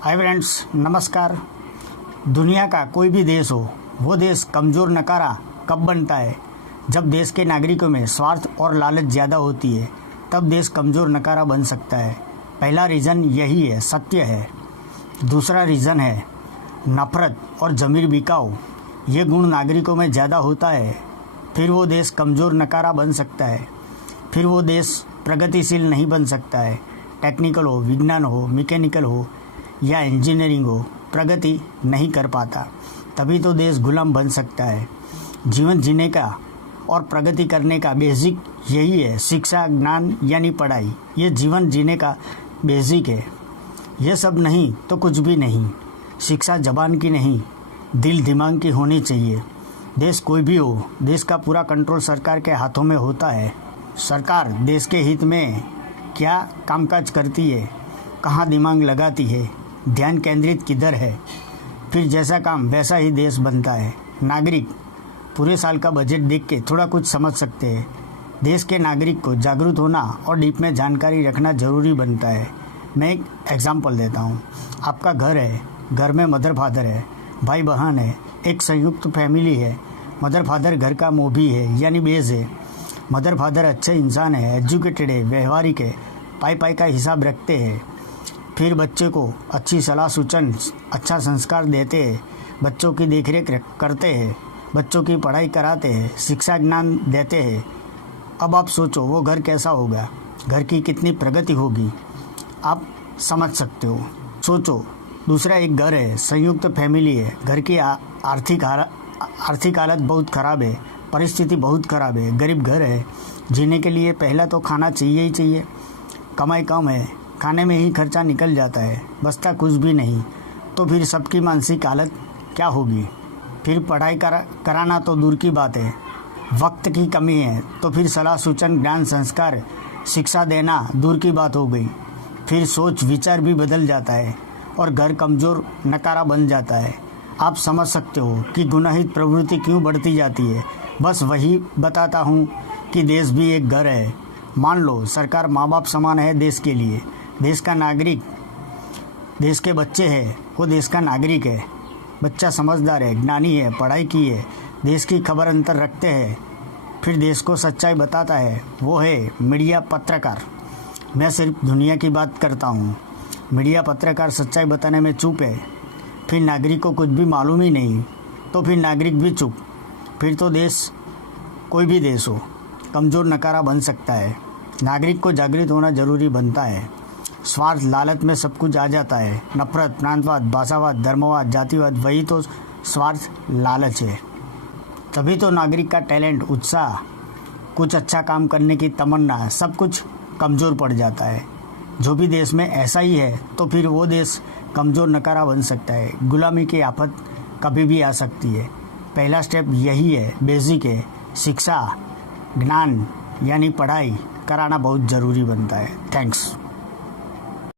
Hi friends, नमस्कार। दुनिया का कोई भी देश हो, वो देश कमज़ोर नकारा कब बनता है? जब देश के नागरिकों में स्वार्थ और लालच ज़्यादा होती है, तब देश कमज़ोर नकारा बन सकता है। पहला रीज़न यही है, सत्य है। दूसरा रीज़न है नफ़रत और ज़मीर बिकाऊ। ये गुण नागरिकों में ज़्यादा होता है, फिर वो देश कमज़ोर नकारा बन सकता है। फिर वो देश प्रगतिशील नहीं बन सकता है। टेक्निकल हो, विज्ञान हो, मैकेनिकल हो या इंजीनियरिंग हो, प्रगति नहीं कर पाता। तभी तो देश गुलाम बन सकता है। जीवन जीने का और प्रगति करने का बेसिक यही है, शिक्षा, ज्ञान यानी पढ़ाई। ये जीवन जीने का बेसिक है। ये सब नहीं तो कुछ भी नहीं। शिक्षा जबान की नहीं, दिल दिमाग की होनी चाहिए। देश कोई भी हो, देश का पूरा कंट्रोल सरकार के हाथों में होता है। सरकार देश के हित में क्या कामकाज करती है, कहाँ दिमाग लगाती है, ध्यान केंद्रित किधर है, फिर जैसा काम वैसा ही देश बनता है। नागरिक पूरे साल का बजट देख के थोड़ा कुछ समझ सकते हैं। देश के नागरिक को जागरूक होना और डीप में जानकारी रखना ज़रूरी बनता है। मैं एक एग्जांपल देता हूँ। आपका घर है, घर में मदर फादर है, भाई बहन है, एक संयुक्त फैमिली है। मदर फादर घर का मोभी है यानी बेस है। मदर फादर अच्छे इंसान है, एजुकेटेड है, व्यवहारिक है, पाई का हिसाब रखते हैं। फिर बच्चे को अच्छी सलाह सूचन, अच्छा संस्कार देते हैं, बच्चों की देखरेख करते हैं, बच्चों की पढ़ाई कराते हैं, शिक्षा ज्ञान देते हैं। अब आप सोचो वो घर कैसा होगा, घर की कितनी प्रगति होगी, आप समझ सकते हो। सोचो दूसरा एक घर है, संयुक्त फैमिली है, घर की आर्थिक हालत बहुत ख़राब है, परिस्थिति बहुत ख़राब है, गरीब घर है। जीने के लिए पहला तो खाना चाहिए ही चाहिए। कमाई कम है, खाने में ही खर्चा निकल जाता है, बचता कुछ भी नहीं। तो फिर सबकी मानसिक हालत क्या होगी? फिर पढ़ाई कराना तो दूर की बात है, वक्त की कमी है, तो फिर सलाह सूचन, ज्ञान, संस्कार, शिक्षा देना दूर की बात हो गई। फिर सोच विचार भी बदल जाता है और घर कमज़ोर नकारा बन जाता है। आप समझ सकते हो कि गुनाहित प्रवृत्ति क्यों बढ़ती जाती है। बस वही बताता हूँ कि देश भी एक घर है। मान लो सरकार माँ बाप समान है देश के लिए। देश का नागरिक देश के बच्चे हैं, वो देश का नागरिक है। बच्चा समझदार है, ज्ञानी है, पढ़ाई की है, देश की खबर अंतर रखते हैं, फिर देश को सच्चाई बताता है, वो है मीडिया, पत्रकार। मैं सिर्फ दुनिया की बात करता हूँ। मीडिया, पत्रकार सच्चाई बताने में चुप है, फिर नागरिक को कुछ भी मालूम ही नहीं, तो फिर नागरिक भी चुप। फिर तो देश, कोई भी देश हो, कमज़ोर नकारा बन सकता है। नागरिक को जागृत होना ज़रूरी बनता है। स्वार्थ, लालच में सब कुछ आ जाता है। नफरत, प्रांतवाद, भाषावाद, धर्मवाद, जातिवाद, वही तो स्वार्थ, लालच है। तभी तो नागरिक का टैलेंट, उत्साह, कुछ अच्छा काम करने की तमन्ना, सब कुछ कमज़ोर पड़ जाता है। जो भी देश में ऐसा ही है, तो फिर वो देश कमज़ोर नकारा बन सकता है। गुलामी की आफत कभी भी आ सकती है। पहला स्टेप यही है, बेसिक है। शिक्षा, ज्ञान यानी पढ़ाई कराना बहुत ज़रूरी बनता है। थैंक्स।